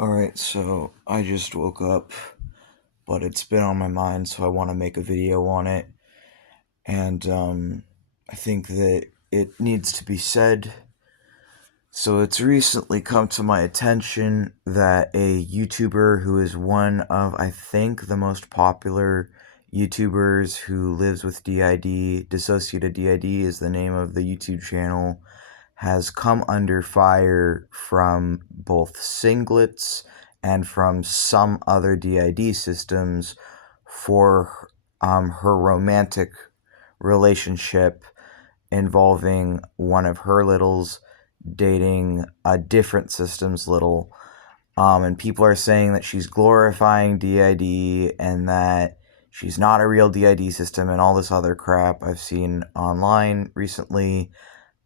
Alright, so I just woke up, but it's been on my mind, so I want to make a video on it. And I think that it needs to be said. So it's recently come to my attention that a YouTuber who is one of, I think, the most popular YouTubers who lives with DID, DissociaDID is the name of the YouTube channel, has come under fire from both singlets and from some other DID systems for her romantic relationship involving one of her littles dating a different system's little. And people are saying that she's glorifying DID and that she's not a real DID system and all this other crap I've seen online recently.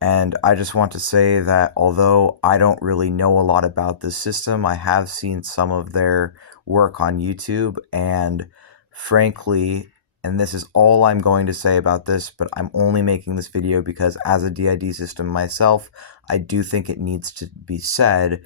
And I just want to say that although I don't really know a lot about this system, I have seen some of their work on YouTube, and frankly, and this is all I'm going to say about this, but I'm only making this video because as a DID system myself, I do think it needs to be said.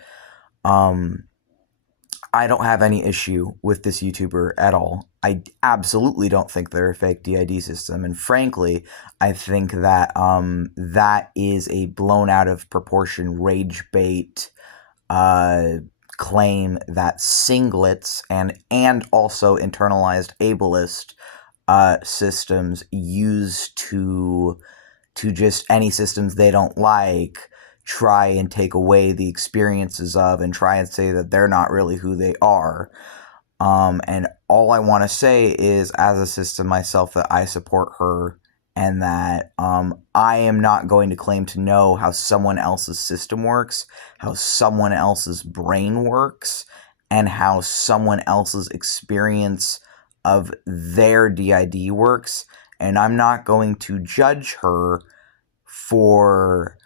I don't have any issue with this YouTuber at all. I absolutely don't think they're a fake DID system, and frankly, I think that that is a blown out of proportion rage bait claim that singlets and also internalized ableist systems use to just any systems they don't like try and take away the experiences of and try and say that they're not really who they are. And all I want to say is, as a system myself, that I support her and that I am not going to claim to know how someone else's system works, how someone else's brain works, and how someone else's experience of their DID works. And I'm not going to judge her for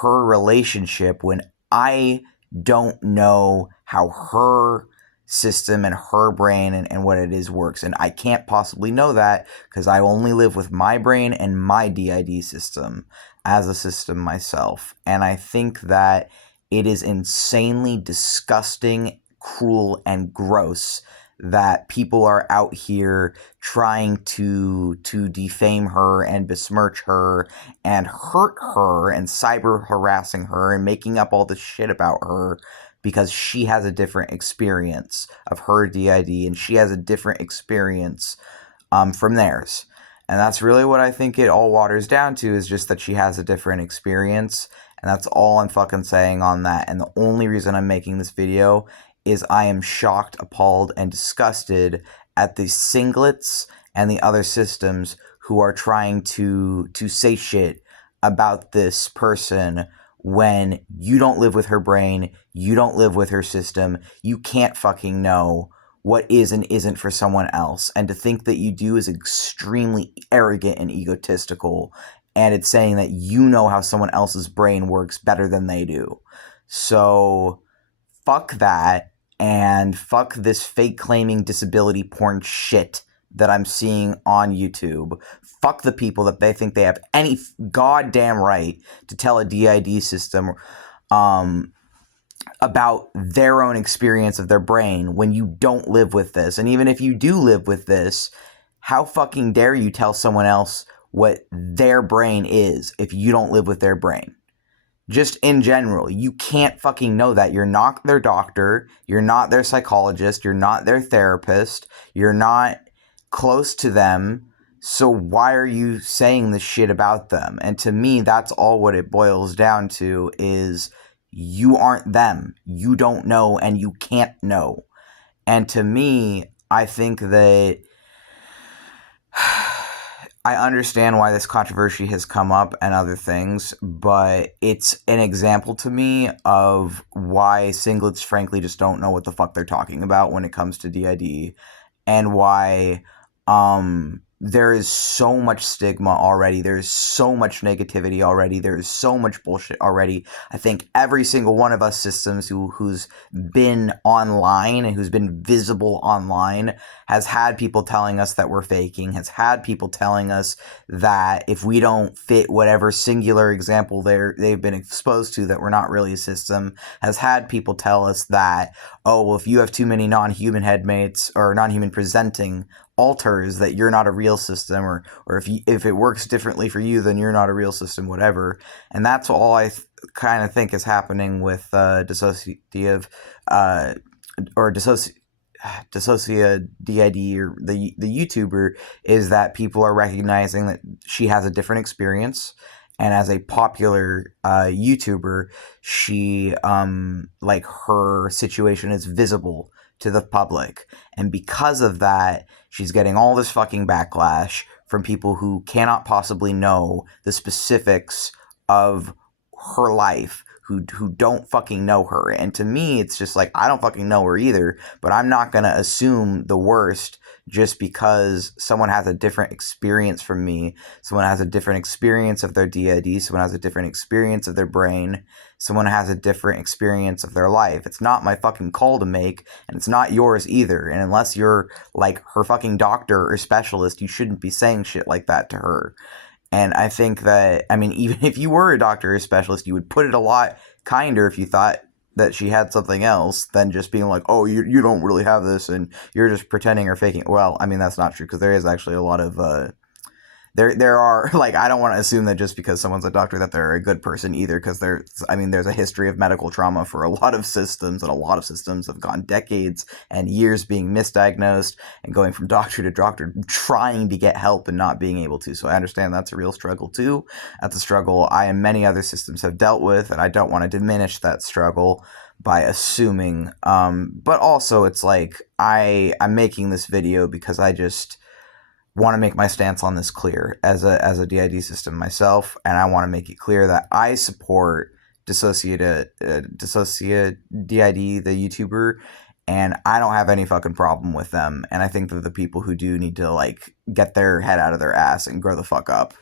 her relationship when I don't know how her system and her brain and what it is works. And I can't possibly know that because I only live with my brain and my DID system as a system myself. And I think that it is insanely disgusting, cruel, and gross that people are out here trying to defame her and besmirch her and hurt her and cyber harassing her and making up all this shit about her because she has a different experience of her DID and she has a different experience from theirs. And that's really what I think it all waters down to, is just that she has a different experience. And that's all I'm fucking saying on that. And the only reason I'm making this video is I am shocked, appalled, and disgusted at the singlets and the other systems who are trying to say shit about this person when you don't live with her brain, you don't live with her system, you can't fucking know what is and isn't for someone else. And to think that you do is extremely arrogant and egotistical, and it's saying that you know how someone else's brain works better than they do. So fuck that. And fuck this fake claiming disability porn shit that I'm seeing on YouTube. Fuck the people that they think they have any goddamn right to tell a DID system about their own experience of their brain when you don't live with this. And even if you do live with this, how fucking dare you tell someone else what their brain is if you don't live with their brain? Just in general, you can't fucking know that. You're not their doctor, you're not their psychologist, you're not their therapist, you're not close to them, so why are you saying this shit about them? And to me, that's all what it boils down to, is you aren't them. You don't know and you can't know. And to me, I think that I understand why this controversy has come up and other things, but it's an example to me of why singlets frankly just don't know what the fuck they're talking about when it comes to DID, and why there is so much stigma already. There's so much negativity already. There's so much bullshit already. I think every single one of us systems who's been online and who's been visible online has had people telling us that we're faking, has had people telling us that if we don't fit whatever singular example they've been exposed to, that we're not really a system, has had people tell us that, oh, well, if you have too many non-human headmates or non-human presenting alters, that you're not a real system, or if it works differently for you, then you're not a real system, whatever. And that's all I kind of think is happening with dissociative or DissociaDID, or the YouTuber, is that people are recognizing that she has a different experience. And as a popular YouTuber, she like her situation is visible to the public, and because of that, she's getting all this fucking backlash from people who cannot possibly know the specifics of her life, who don't fucking know her. And to me, it's just like, I don't fucking know her either, but I'm not gonna assume the worst just because someone has a different experience from me. Someone has a different experience of their DID, someone has a different experience of their brain, someone has a different experience of their life. It's not my fucking call to make, and it's not yours either. And unless you're like her fucking doctor or specialist, you shouldn't be saying shit like that to her. And I think that, I mean, even if you were a doctor or a specialist, you would put it a lot kinder if you thought that she had something else than just being like, oh, you don't really have this and you're just pretending or faking. Well, I mean, that's not true, because there is actually a lot of there are, like, I don't want to assume that just because someone's a doctor that they're a good person either, because there's a history of medical trauma for a lot of systems, and a lot of systems have gone decades and years being misdiagnosed and going from doctor to doctor trying to get help and not being able to. So I understand that's a real struggle too. That's a struggle I and many other systems have dealt with, and I don't want to diminish that struggle by assuming. But also, it's like, I'm making this video because I just want to make my stance on this clear as a DID system myself, and I want to make it clear that I support DissociaDID, the YouTuber, and I don't have any fucking problem with them. And I think that the people who do need to, like, get their head out of their ass and grow the fuck up.